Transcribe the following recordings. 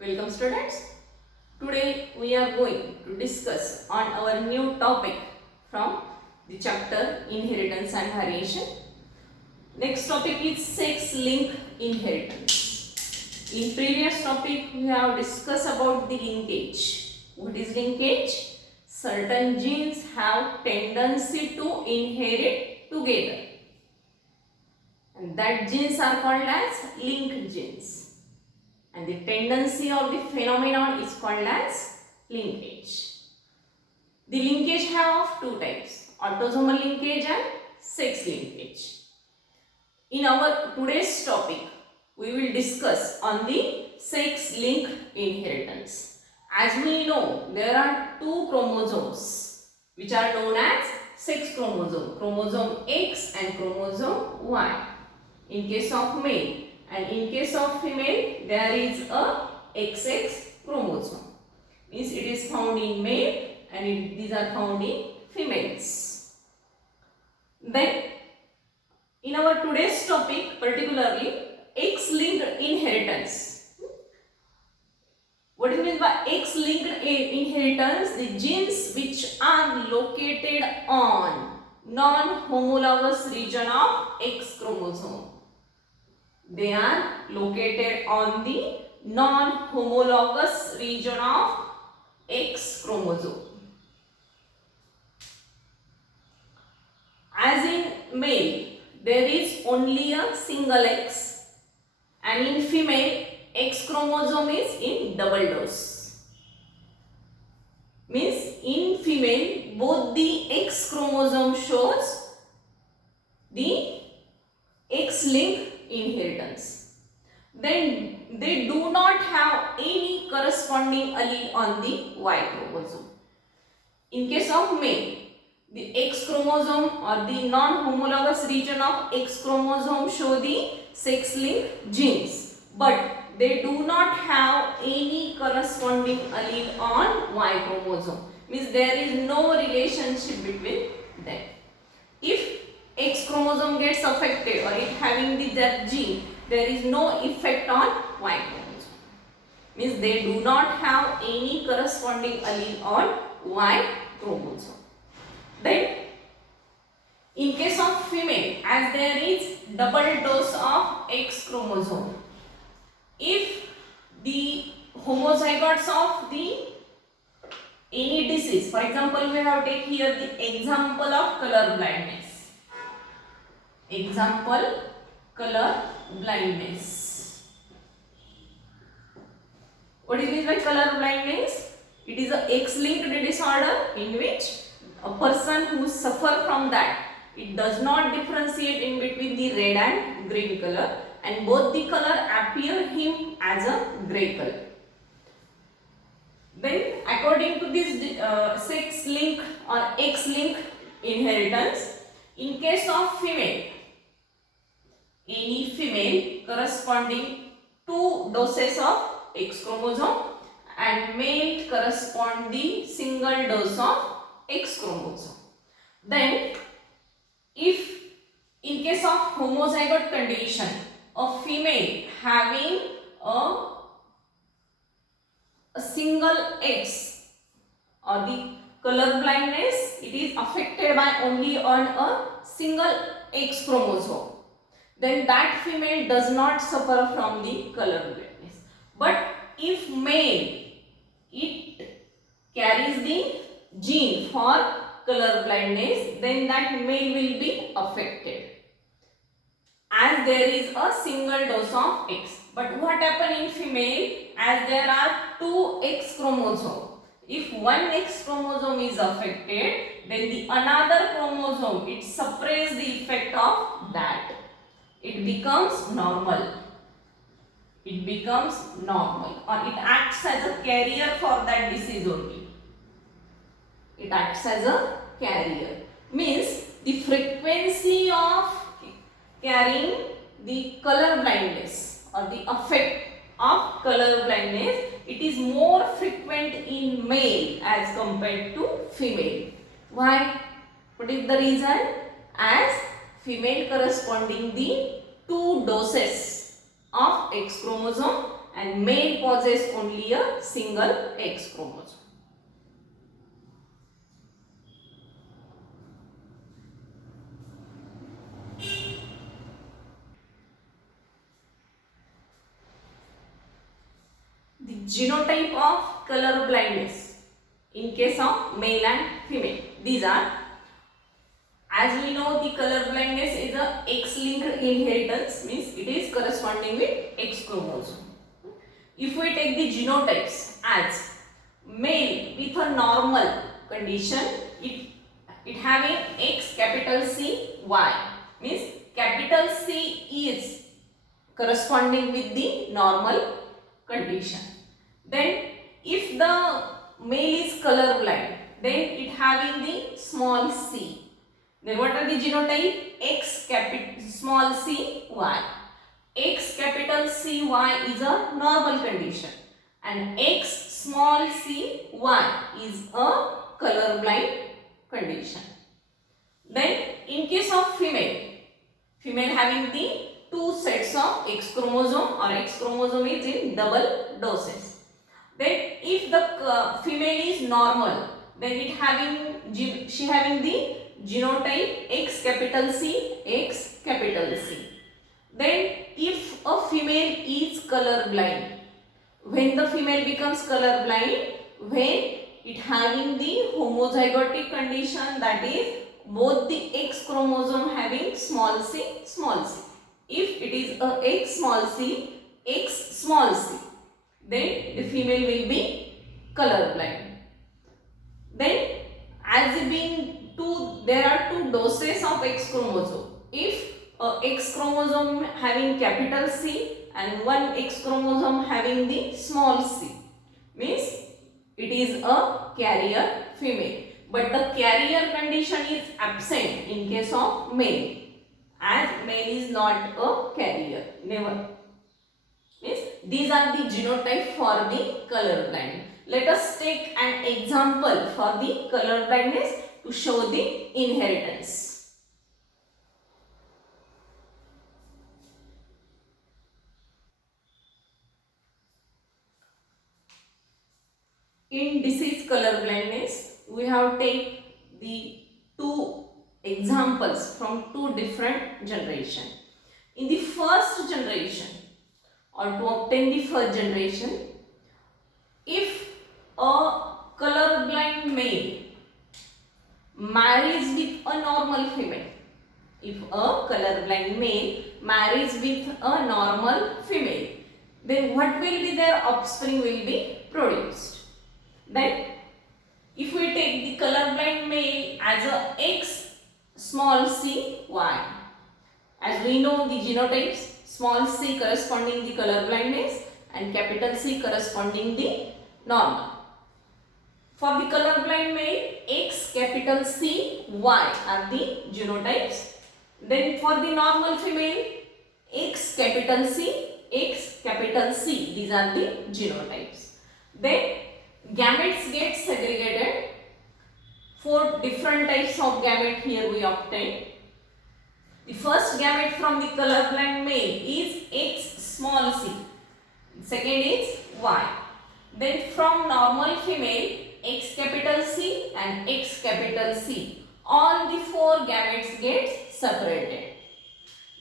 Welcome students. Today we are going to discuss on our new topic from the chapter Inheritance and Variation. Next topic is sex-linked inheritance. In previous topic we have discussed about the linkage. What is linkage? Certain genes have tendency to inherit together. And that genes are called as linked genes. And the tendency of the phenomenon is called as linkage. The linkage have of two types, autosomal linkage and sex linkage. In our today's topic, we will discuss on the sex-linked inheritance. As we know, there are two chromosomes which are known as sex chromosome, chromosome X and chromosome Y. In case of male, and in case of female, there is a XX chromosome. Means it is found in male and these are found in females. Then, in our today's topic, particularly X-linked inheritance. What is meant by X-linked inheritance? The genes which are located on non-homologous region of X chromosome. They are located on the non-homologous region of X chromosome. As in male, there is only a single X, and in female, X chromosome is in double dose. Means in female, both the X chromosome shows the X-linked inheritance. Then they do not have any corresponding allele on the Y chromosome. In case of male, the X chromosome or the non-homologous region of X chromosome show the sex-linked genes, but they do not have any corresponding allele on Y chromosome. Means there is no relationship between them. If X chromosome gets affected or it having that gene, there is no effect on Y chromosome. Means they do not have any corresponding allele on Y chromosome. Then, in case of female, as there is double dose of X chromosome, if the homozygotes of the any disease, for example, we have take here the example of color blindness. Example, color blindness. What is meant by color blindness? It is a X-linked disorder in which a person who suffer from that, it does not differentiate in between the red and green color, and both the color appear him as a grey color. Then according to this sex-linked or X-linked inheritance, in case of female, any female corresponding 2 doses of X chromosome and male corresponding single dose of X chromosome. Then if in case of homozygote condition, a female having a single X or the color blindness, it is affected by only on a single X chromosome, then that female does not suffer from the color blindness. But if male, it carries the gene for color blindness, then that male will be affected as there is a single dose of X. But what happens in female, as there are 2 X chromosomes, if one X chromosome is affected, then the another chromosome, it suppresses the effect of that. It becomes normal. It becomes normal, or it acts as a carrier for that disease only. It acts as a carrier. Means the frequency of carrying the color blindness or the effect of color blindness, it is more frequent in male as compared to female. Why? What is the reason? As female corresponding the 2 doses of X chromosome and male possess only a single X chromosome. The genotype of color blindness in case of male and female. These are, as we know, the color blindness is a X-linked inheritance, means it is corresponding with X chromosome. If we take the genotypes as male with a normal condition, it having X capital C Y, means capital C is corresponding with the normal condition. Then if the male is color blind, then it having the small c. Then what are the genotype? X capital small c y. X capital C Y is a normal condition and X small c y is a color blind condition. Then in case of female having the two sets of X chromosome, or X chromosome is in double doses. Then if the female is normal, then she having the genotype X capital C, X capital C. Then if a female is color blind, when the female becomes color blind, when it having the homozygotic condition, that is both the X chromosome having small c, small c. If it is a X small c, X small c, then the female will be color blind. Then as being there are two doses of X chromosome. If X chromosome having capital C and one X chromosome having the small c, means it is a carrier female. But the carrier condition is absent in case of male, as male is not a carrier, never. Means these are the genotype for the color blind. Let us take an example for the color blindness to show the inheritance. In disease color blindness, we have taken the two examples from two different generations. In the first generation, or to obtain the first generation, if a color blind male marries with a normal female, if a color blind male marries with a normal female, then what will be their offspring will be produced. Then if we take the color blind male as a X small c y, as we know the genotypes, small c corresponding the color blindness and capital C corresponding the normal. For the color blind male, X capital C Y are the genotypes. Then for the normal female, X capital C, X capital C, these are the genotypes. Then gametes get segregated. 4 different types of gamete here we obtain. The first gamete from the color blind male is X small c. Second is Y. Then from normal female, X capital C and X capital C. All the 4 gametes get separated.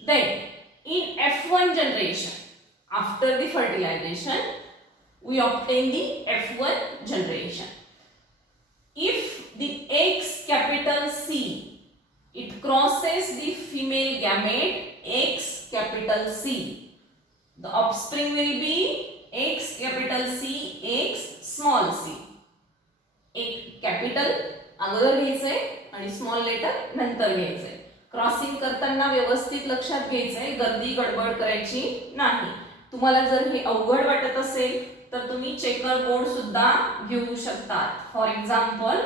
Then in F1 generation, after the fertilization, we obtain the F1 generation. If the X capital C, it crosses the female gamete X capital C, the offspring will be X capital C, X small c. एक capital अगोदर घ्यायचंय आणि small letter नंतर घ्यायचंय. Crossing करताना व्यवस्थित लक्षात घ्यायचंय, गर्दी गडबड करायची नाही. तुम्हाला जर हे अवघड वाटत असेल तर तुम्ही चेकर बोर्ड सुद्धा घेऊ शकता. For example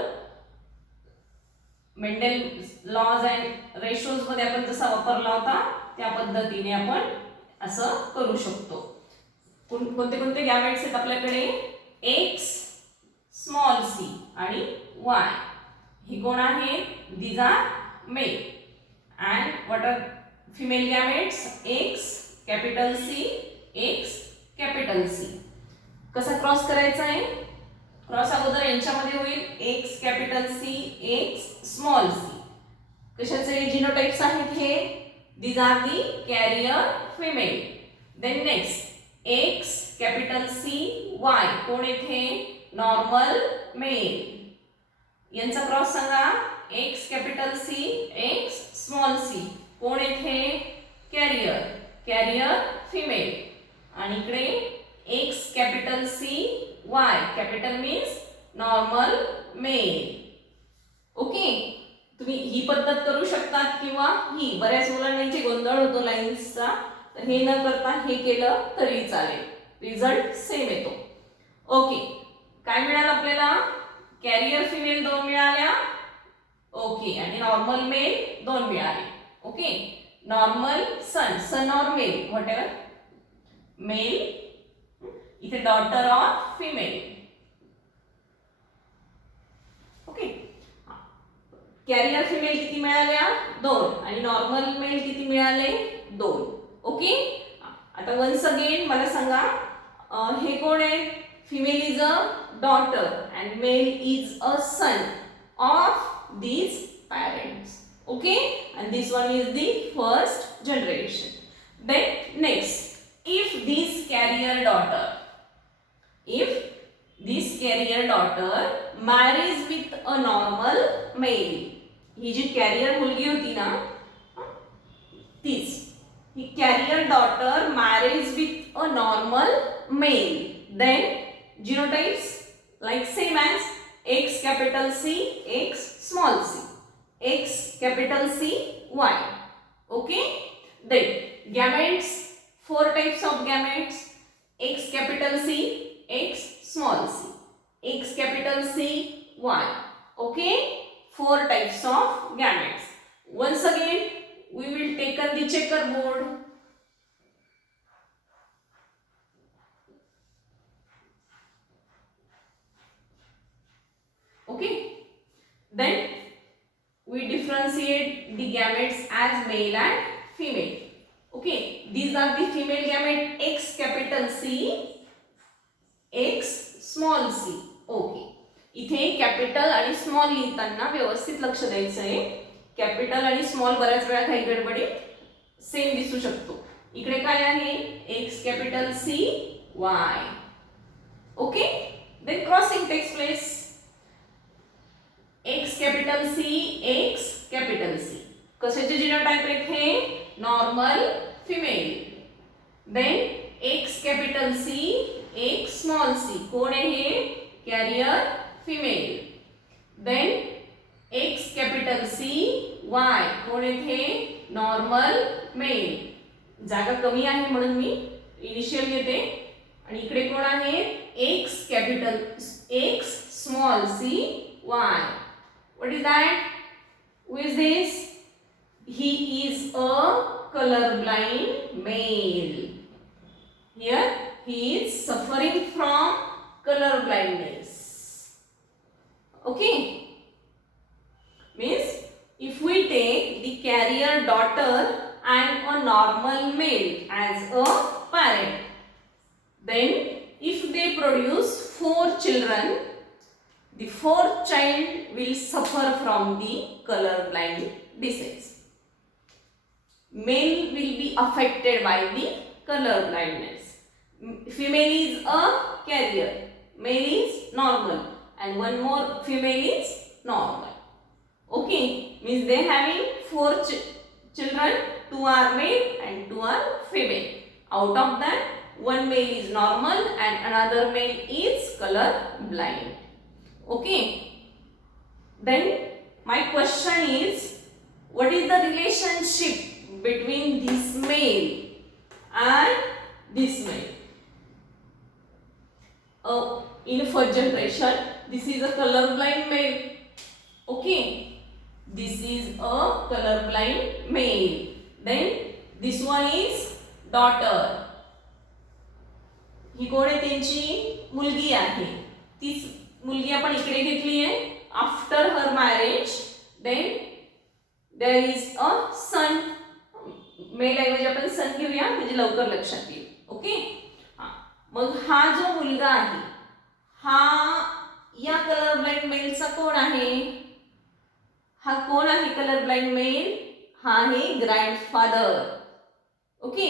Mendel laws and ratios मध्ये आपण जसा वापरला होता त्या पद्धतीने आपण असं करू शकतो. कोणते कोणते गॅमेट्स आहेत आपल्याकडे? एक्स स्मॉल सी आणि वाय. ही कोण आहेत? These are male. And what are female gametes? X capital C, X capital capital C. कसा क्रॉस करायचा आहे? क्रॉस अगोदर यांच्यामध्ये होईल X capital C X small C. कशाचे जिनोटाइप्स आहेत हे? These are the carrier female. Then next X capital C Y, कोण येथे? Normal male. यांचा क्रॉस सांगा. X capital C X small C, कोण येथे? Carrier, carrier female. आणि इकडे X capital C Y, capital means normal male. Okay, तुम्ही ही पद्धत करू शकतात किंवा ही. बऱ्याच मुलांना गोंधळ होतो लाईन्सचा, तर हे न करता हे केलं तरी चालेल, रिझल्ट सेम येतो. ओके, काय मिळालं आपल्याला? कॅरियर फिमेल 2 मिळाल्या. ओके, आणि नॉर्मल मेल 2 मिळाले. Okay, normal son, son or male whatever, male. इथे daughter or female. Okay, carrier female किती मिळाल्या? 2. आणि नॉर्मल मेल किती मिळाले? 2. ओके, आता वन्स अगेन मला सांगा, हे कोण आहे? Female is a daughter and male is a son of these parents. Okay, and this one is the first generation. Then next, if this carrier daughter marries with a normal male, ही जी carrier मुलगी होती ना, तीच ही carrier daughter marries with a normal male, then genotypes like same as x capital C x small c, x capital C y. Okay, then gametes, 4 types of gametes: x capital C x small c, x capital C y. Okay, 4 types of gametes. Once again we will take on the checkerboard. Okay, then we differentiate the gametes as male and female. Okay, these are the female gamete x capital C x small c. Okay, इथे capital आणि small लिहिताना व्यवस्थित लक्ष द्यायचं आहे. Capital आणि small बऱ्याच वेळा काही गडबडीत सेम दिसू शकतो. इकडे काय आहे? x capital C y. Okay, then crossing takes place. x capital C x capital C, कशाचे जीनोटाइप आहेत हे? Normal female. Then x capital C x small c, कोण आहे हे? Carrier female. Then x capital C y, कोण आहे हे? Normal mail. जागा कमी आहे म्हणून मी इनिशियल घेते. आणि इकडे कोण आहे? x capital x small c y. What is that? Who is this? He is a colorblind male. Here he is suffering from color blindness. Okay, means if we take the carrier daughter and a normal male as a parent, then if they produce 4 children, the 4th child will suffer from the color blind disease. Male will be affected by the color blindness. Female is a carrier, male is normal, and one more female is normal. Okay, means they having 4 children, 2 are male and 2 are female. Out of that, one male is normal and another male is color blind. Okay, then my question is, what is the relationship between this male and this male? In first generation, this is a colorblind male. Okay, this is a colorblind male. Then this one is daughter. ही कोण आहे? त्यांची मुलगी आहे. तीच मुलगी आपण इकडे घेतली आहे. After her marriage then there is a son. Male ऐवजी आपण सन घेऊया म्हणजे लवकर लक्षात येईल. ओके, मग हा जो मुलगा आहे हा या कलर ब्लाइंड मेलचा कोण आहे? हा कोण आहे कलर ब्लाइंड मेल? हा आहे grandfather. Okay,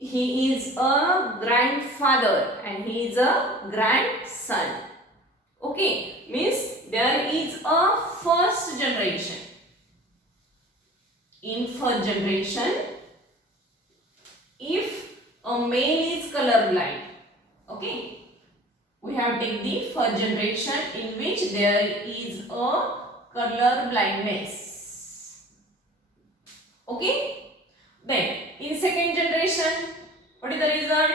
he is a grandfather and he is a grandson. Okay, means there is a first generation. In first generation, if a male is colorblind, okay, we have take the first generation in which there is a color blindness. Okay, then in second generation, what is the result?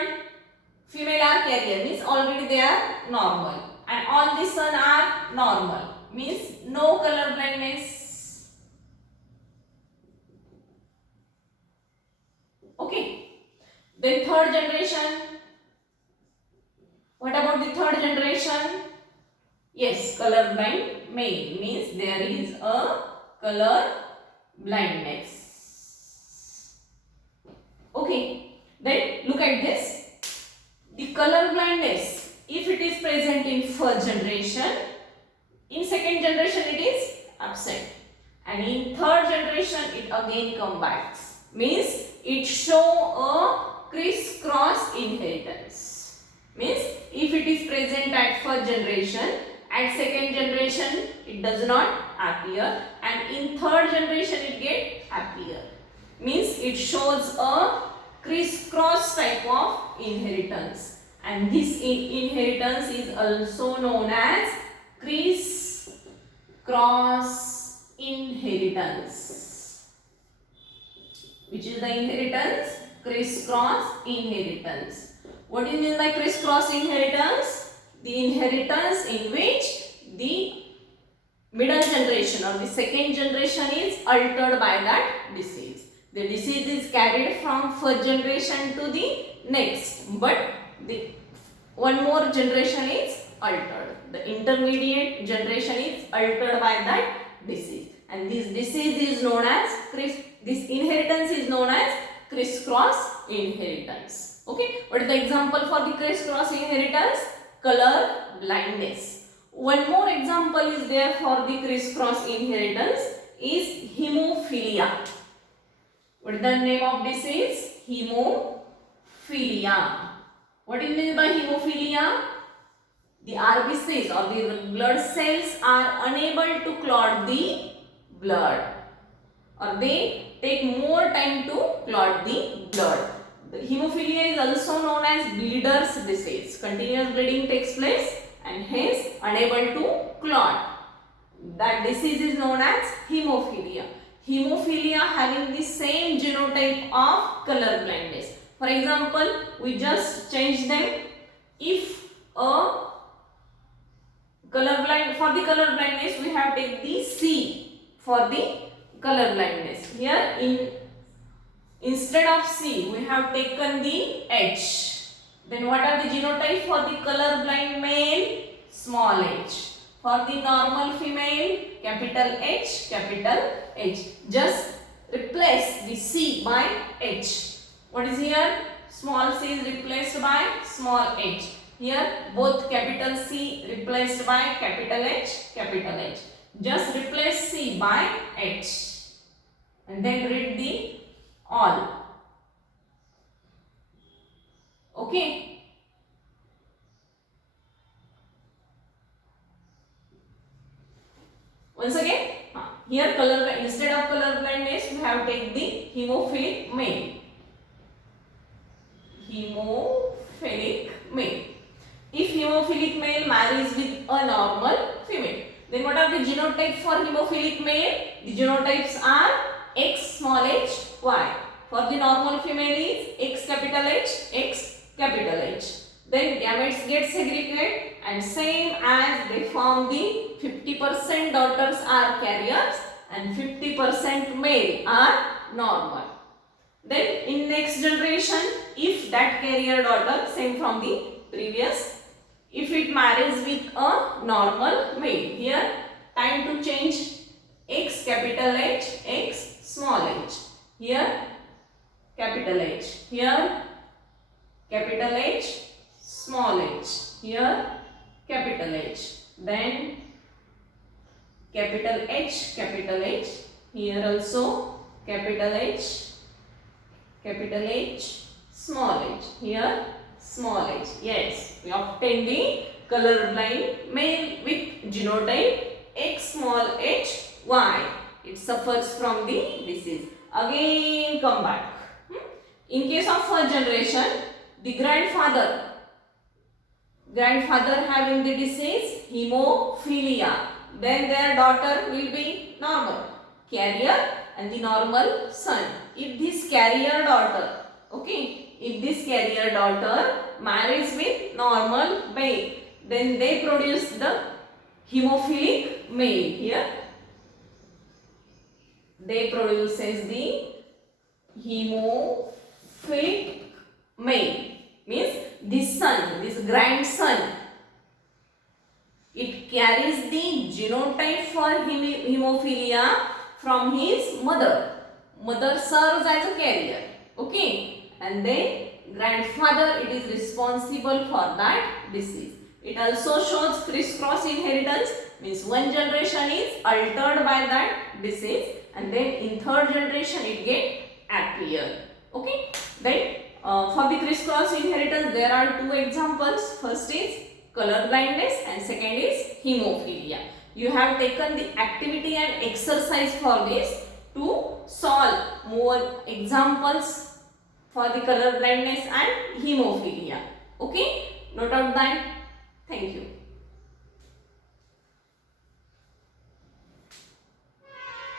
Female are carrier, means already they are normal, and all the son are normal, means no color blindness. Okay, then third generation, what about the third generation? Yes, color blind male, means there is a color blindness. Okay, then look at this. The color blindness, if it is present in first generation, in second generation it is absent, and in third generation it again comes back. Means it show a crisscross inheritance. Means if it is present at first generation, at second generation it does not appear, and in third generation it get appear. Means it shows a crisscross type of inheritance, and this inheritance is also known as criss-cross inheritance. Which is the inheritance? Criss-cross inheritance. What do you mean by criss-cross inheritance? The inheritance in which the middle generation or the second generation is altered by that disease. The disease is carried from first generation to the next, but the one more generation is altered. The intermediate generation is altered by that disease, and this disease is known as this inheritance is known as criss-cross inheritance. Okay, what is the example for the criss-cross inheritance? Color blindness. One more example is there for the criss-cross inheritance is hemophilia. What is the name of disease? Hemophilia. What is meant by hemophilia? The RBCs or the blood cells are unable to clot the blood, or they take more time to clot the blood. The hemophilia is also known as bleeder's disease. Continuous bleeding takes place and hence unable to clot. That disease is known as hemophilia. Hemophilia having the same genotype of color blindness. For example, we just change them. If a color blind, for the color blindness we have take the C for the color blindness. Here instead of C we have taken the H. Then what are the genotype for the color blind male? Small h. For the normal female, capital H, capital H. Just replace the C by H. What is here? Small c is replaced by small h. Here both capital C replaced by capital H, capital H. Just replace C by H. And then read the all. Okay. Once again, here color instead of color blindness we have take the hemophilic male. Hemophilic male. If hemophilic male marries with a normal female, then what are the genotypes for hemophilic male? The genotypes are X small h, Y. For the normal female is X capital H, X capital H. Then gametes get segregated and same as they form the 50% daughters are carriers and 50% male are normal. Then in next generation, if that carrier daughter, same from the previous, if it marries with a normal male, here time to change X capital H, X small h. Here capital H, here capital H, small h. Here capital H. Then capital H, capital H. Here also capital H, capital H, small h. Here small h. Yes, we obtained the colorblind male with genotype X small h Y. It suffers from the disease. Again come back. In case of first generation, the grandfather having the disease hemophilia, then their daughter will be normal carrier and the normal son. If this carrier daughter, okay, if this carrier daughter marries with normal male, then they produce the hemophilic male. Here they produces the hemophilic male, means this son, this grandson, it carries the genotype for hemophilia from his mother. Mother serves as a carrier, okay, and then grandfather, it is responsible for that disease. It also shows crisscross inheritance, means one generation is altered by that disease and then in third generation it get appear. Okay, then for the crisscross inheritance there are two examples. First is color blindness and second is hemophilia. You have taken the activity and exercise for this to solve more examples for the color blindness and hemophilia. Okay, note out that. Thank you.